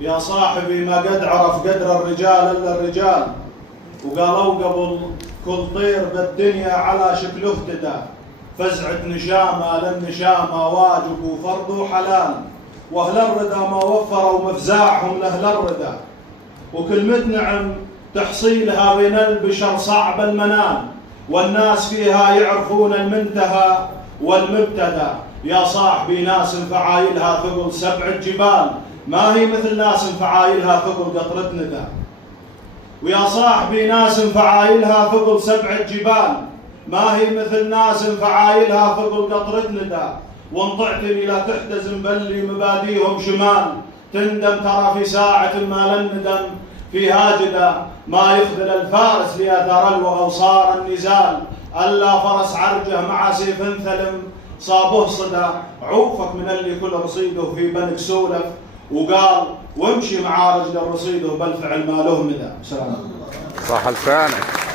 يا صاحبي ما قد عرف قدر الرجال إلا الرجال، وقالوا قبل كل طير بالدنيا على شكله اهتدى، فزعة نشامة للنشامة واجب وفرض وحلال، واهل الردى ما وفروا مفزاعهم لاهل الردى، وكلمة نعم تحصيلها بين البشر صعب المنال، والناس فيها يعرفون المنتهى والمبتدى. يا صاحبي ناس فعايلها ثقل 7 جبال، ما هي مثل ناس فعايلها ثقل قطرة ندى. ويا صاحبي ناس فعايلها ثقل 7 جبال، ما هي مثل ناس فعايلها ثقل قطرة ندى. وان طعتني لا تحتزم بل مباديهم شمال، تندم ترى في ساعة ما للندم فيها جدا. ما يخذل الفارس لأثر الوغى وصار النزال، ألا فرس عرجه مع سيف ثلم صابه صدى. عوفك من اللي كل رصيده في بنك سولف، وقال وامشي مع رجل الرصيده بالفعل ما له مدى. سلام. صح لسانك.